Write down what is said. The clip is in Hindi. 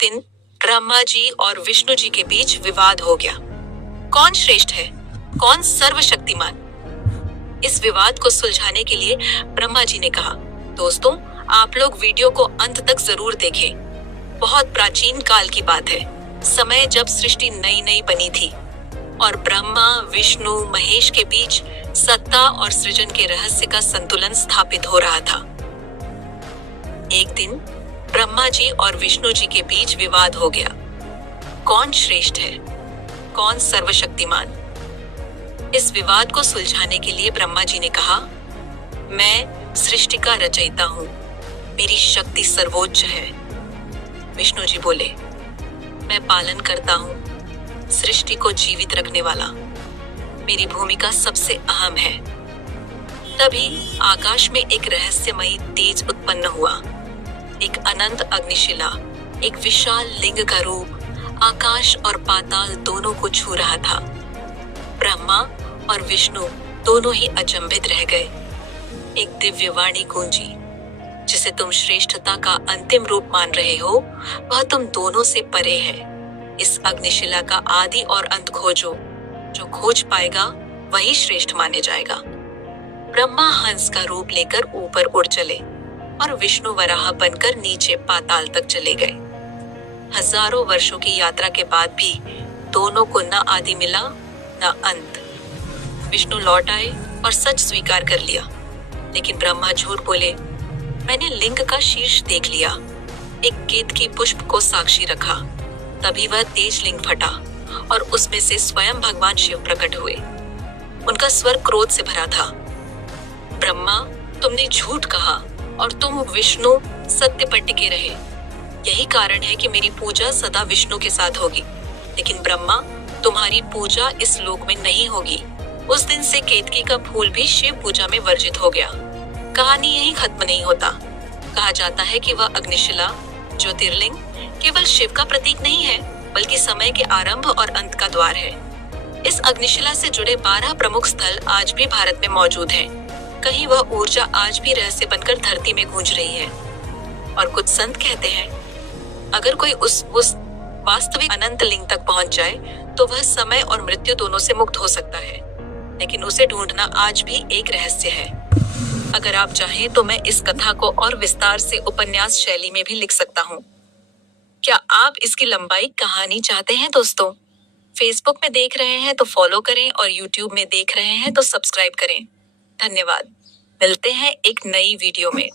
दिन ब्रह्मा जी और विष्णु जी के बीच विवाद हो गया। कौन श्रेष्ठ है, कौन सर्वशक्तिमान? इस विवाद को सुलझाने के लिए ब्रह्मा जी ने कहा, दोस्तों, आप लोग वीडियो को अंत तक जरूर देखें। बहुत प्राचीन काल की बात है, समय जब सृष्टि नई नई बनी थी और ब्रह्मा, विष्णु, महेश के बीच सत्ता और सृजन के रहस्य का संतुलन स्थापित हो रहा था। एक दिन ब्रह्मा जी और विष्णु जी के बीच विवाद हो गया। कौन श्रेष्ठ है, कौन सर्वशक्तिमान? इस विवाद को सुलझाने के लिए ब्रह्मा जी ने कहा, मैं सृष्टि का रचयिता हूँ, मेरी शक्ति सर्वोच्च है। विष्णु जी बोले, मैं पालन करता हूँ, सृष्टि को जीवित रखने वाला, मेरी भूमिका सबसे अहम है। तभी आकाश में एक रहस्यमयी तेज उत्पन्न हुआ। एक अनंत अग्निशिला, एक विशाल लिंग का रूप आकाश और पाताल दोनों को छू रहा था। ब्रह्मा और विष्णु दोनों ही अचंभित रह गए। एक दिव्य वाणी गूंजी, जिसे तुम श्रेष्ठता का अंतिम रूप मान रहे हो, वह तुम दोनों से परे है। इस अग्निशिला का आदि और अंत खोजो, जो खोज पाएगा वही श्रेष्ठ माने जाएगा। ब्रह्मा हंस का रूप लेकर ऊपर उड़ चले और विष्णु वराह बनकर नीचे पाताल तक चले गए। हजारों वर्षों की यात्रा के बाद भी दोनों को न आदि मिला न अंत। विष्णु लौट आए और सच स्वीकार कर लिया, लेकिन ब्रह्मा झूठ बोले, मैंने लिंग का शीर्ष देख लिया, एक केतकी पुष्प को साक्षी रखा। तभी वह तेज लिंग फटा और उसमें से स्वयं भगवान शिव प्रकट हुए। उनका स्वर क्रोध से भरा था। ब्रह्मा, तुमने झूठ कहा और तुम विष्णु सत्य पर टिके रहे। यही कारण है कि मेरी पूजा सदा विष्णु के साथ होगी। लेकिन ब्रह्मा, तुम्हारी पूजा इस लोक में नहीं होगी। उस दिन से केतकी का फूल भी शिव पूजा में वर्जित हो गया। कहानी यही खत्म नहीं होता। कहा जाता है कि वह अग्निशिला, ज्योतिर्लिंग, केवल शिव का प्रतीक नहीं है, बल्कि समय के आरंभ और अंत का द्वार है। इस अग्निशिला से जुड़े 12 प्रमुख स्थल आज भी भारत में मौजूद हैं। कहीं वह ऊर्जा आज भी रहस्य बनकर धरती में गूंज रही है। और कुछ संत कहते हैं, अगर कोई उस वास्तविक अनंत लिंग तक पहुंच जाए तो वह समय और मृत्यु दोनों से मुक्त हो सकता है। लेकिन उसे ढूंढना आज भी एक रहस्य है। अगर आप चाहें तो मैं इस कथा को और विस्तार से उपन्यास शैली में भी लिख सकता हूँ। क्या आप इसकी लंबाई कहानी चाहते हैं दोस्तों? फेसबुक में देख रहे हैं तो फॉलो करें और यूट्यूब में देख रहे हैं तो सब्सक्राइब करें। धन्यवाद। मिलते हैं एक नई वीडियो में।